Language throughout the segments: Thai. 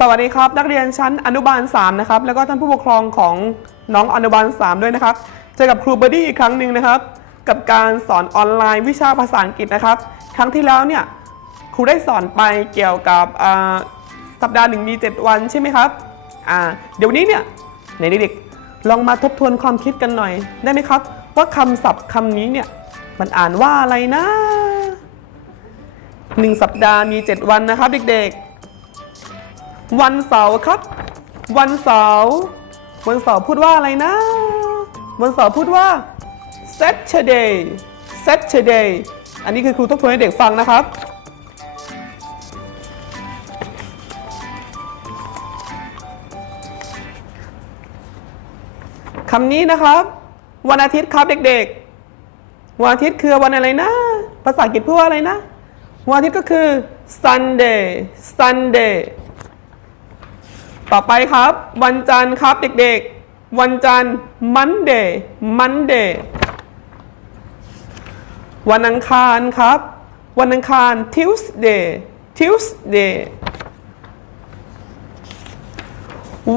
สวัสดีครับ นักเรียนชั้นอนุบาล 3 นะครับ แล้วก็ท่านผู้ปกครองของน้องอนุบาล 3 ด้วยนะครับ เจอกับครูเบอร์ดี้อีกครั้งหนึ่งนะครับ กับการสอนออนไลน์วิชาภาษาอังกฤษนะครับ ครั้งที่แล้วเนี่ยครูได้สอนไปเกี่ยวกับอ่าสัปดาห์หนึ่งมี 7 วันใช่ไหมครับอ่าเดี๋ยวนี้เนี่ยในเด็กๆลองมาทบทวนความคิดกันหน่อยได้ไหมครับ ว่าคำศัพท์คำนี้เนี่ยมันอ่านว่าอะไรนะหนึ่งสัปดาห์มี 7 วันนะครับเด็กๆ วันเสาร์ครับ วันเสาร์วันเสาร์พูดว่าอะไรนะ วันเสาร์พูดว่า Saturday Saturday อันนี้คือครูทบทวนให้เด็กฟังนะครับ คำนี้นะครับ วันอาทิตย์ครับเด็กๆ วันอาทิตย์คือวันอะไรนะ ภาษาอังกฤษพูดว่าอะไรนะ วันอาทิตย์ก็คือ Sunday Sunday ต่อไปครับ วันจันทร์ครับเด็กๆ วันจันทร์ Monday Monday วันอังคารครับ วันอังคาร Tuesday Tuesday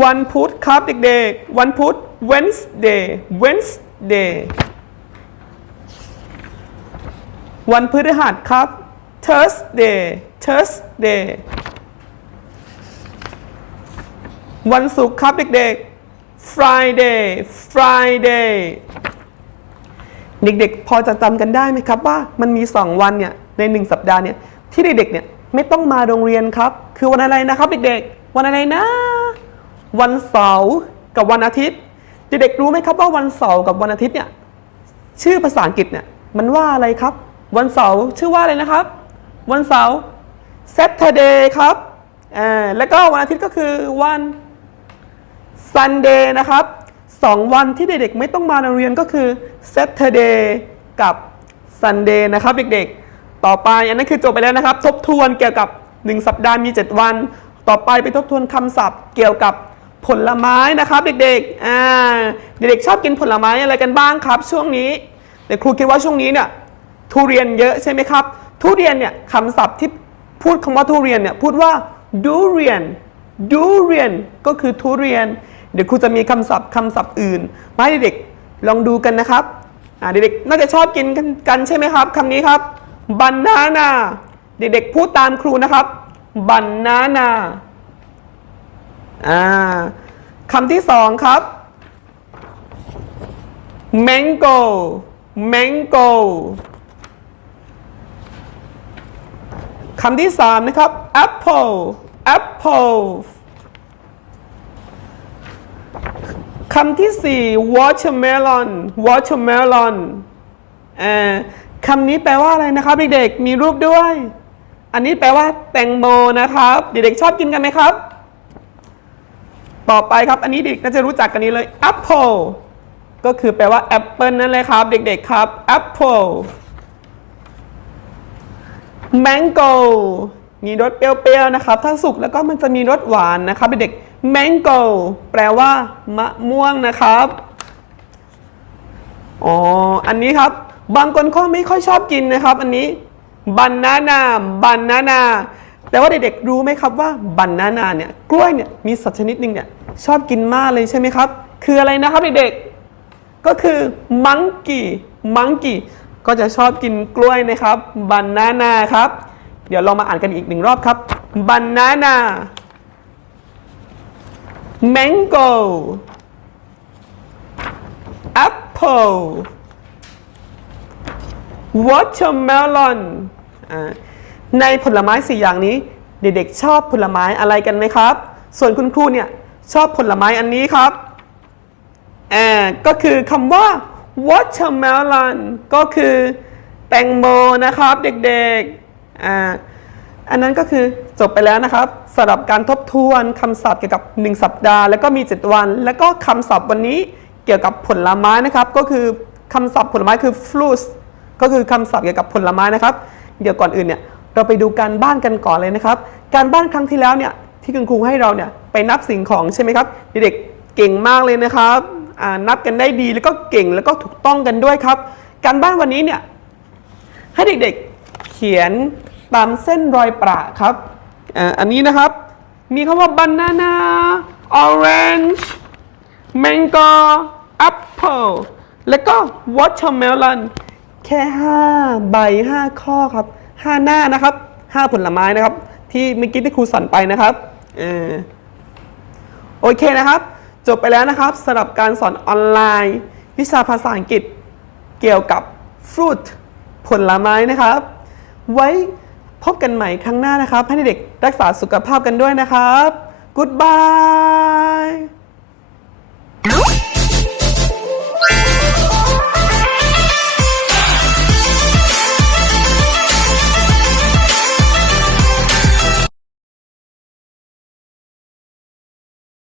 วันพุธครับเด็กๆ วันพุธ Wednesday Wednesday วันพฤหัสครับ Thursday Thursday วันศุกร์ครับเด็กๆ Friday Friday เด็กๆ พอจะจำกันได้ไหมครับว่ามันมี 2 วันเนี่ยใน 1 สัปดาห์เนี่ยที่เด็กๆเนี่ยไม่ต้องมาโรงเรียนครับ คือวันอะไรนะครับเด็กๆ วันอะไรนะ วันเสาร์กับวันอาทิตย์ เด็กๆรู้ไหมครับว่าวันเสาร์กับวันอาทิตย์เนี่ยชื่อภาษาอังกฤษเนี่ยมันว่าอะไรครับ วันเสาร์ชื่อว่าอะไรนะครับ วันเสาร์ Saturday ครับอ่าแล้วก็วันอาทิตย์ก็คือวัน Sunday นะครับสองวันที่เด็กๆไม่ต้องมาโรงเรียนก็คือ Saturday กับ Sunday นะครับเด็กๆ ต่อไปอันนั้นคือจบไปแล้วนะครับ ทบทวนเกี่ยวกับ 1 สัปดาห์มี 7 วัน ต่อไปไปทบทวนคำศัพท์เกี่ยวกับผลไม้นะครับเด็กๆอ่าเด็กๆชอบกินผลไม้อะไรกันบ้างครับ ช่วงนี้เด็กครูคิดว่าช่วงนี้เนี่ยทุเรียนเยอะใช่ไหมครับ ทุเรียนเนี่ยคำศัพท์ที่พูดคำว่าทุเรียนเนี่ยพูดว่า durian durian ก็คือทุเรียน เดี๋ยวครูจะมีคำศัพท์คำศัพท์อื่นมาให้เด็กลองดูกันนะครับเด็กๆน่าจะชอบกินกันกนใช่ไหมครับคำนี้ครับ banana เด็กๆพูดตามครูนะครับ banana อ่าคำที่สองครับ mango mango คำที่สามนะครับ apple apple คำที่สี่ watermelon watermelon คำนี้แปลว่าอะไรนะครับเด็กๆ มีรูปด้วย อันนี้แปลว่าแตงโมนะครับ เด็กๆชอบกินกันไหมครับ ต่อไปครับ อันนี้เด็กน่าจะรู้จักกันนี้เลย apple ก็คือแปลว่าแอปเปิลนั่นเลยครับ เด็กๆครับ apple mango มีรสเปรี้ยวๆนะครับ ถ้าสุกแล้วก็มันจะมีรสหวานนะครับเด็กๆ mango แปลว่ามะม่วงนะครับ อ๋อ อันนี้ครับ บางคนก็ไม่ค่อยชอบกินนะครับ อันนี้ banana banana แต่ว่าเด็กๆรู้ไหมครับว่า banana เนี่ยกล้วยเนี่ยมีสัตว์ชนิดหนึ่งเนี่ยชอบกินมากเลยใช่ไหมครับ คืออะไรนะครับเด็กๆก็คือ monkey monkey ก็จะชอบกินกล้วยนะครับ banana ครับ เดี๋ยวลองมาอ่านกันอีกหนึ่งรอบครับ banana mango apple watermelon อ่าในผลไม้สี่อย่างนี้ เด็กๆชอบผลไม้อะไรกันไหมครับ ส่วนคุณครูเนี่ยชอบผลไม้อันนี้ครับอ่าก็คือคำว่า watermelon ก็คือแตงโมนะครับเด็กๆ อันนั้นก็คือจบไปแล้วนะครับสำหรับการทบทวนคำศัพท์เกี่ยวกับ 1 สัปดาห์ แล้วก็มี 7 วัน แล้วก็คำศัพท์วันนี้เกี่ยวกับผลไม้นะครับ ก็คือคำศัพท์ผลไม้คือ fruits ก็คือคำศัพท์เกี่ยวกับผลไม้นะครับ เดี๋ยวก่อนอื่นเนี่ยเราไปดูการบ้านกันก่อนเลยนะครับ การบ้านครั้งที่แล้วเนี่ยที่คุณครูให้เราเนี่ยไปนับสิ่งของใช่ไหมครับเด็กๆเก่งมากเลยนะครับนับกันได้ดีแล้วก็เก่งแล้วก็ถูกต้องกันด้วยครับ การบ้านวันนี้เนี่ยให้เด็กๆเขียน ตามเส้นรอยประครับอาอันนี้นะครับ มีคำว่า banana orange mango apple แล้วก็ watermelon แค่ 5 ใบ 5 ข้อครับ 5 หน้านะครับ 5 ผลไม้นะครับ ที่เมื่อกี้ที่ครูสอนไปนะครับเออโอเคนะครับ จบไปแล้วนะครับสำหรับการสอนออนไลน์ วิชาภาษาอังกฤษเกี่ยวกับ fruit ผลไม้นะครับ ไว้ พบกันใหม่ครั้งหน้านะครับ ให้เด็กรักษาสุขภาพกันด้วยนะครับ goodbye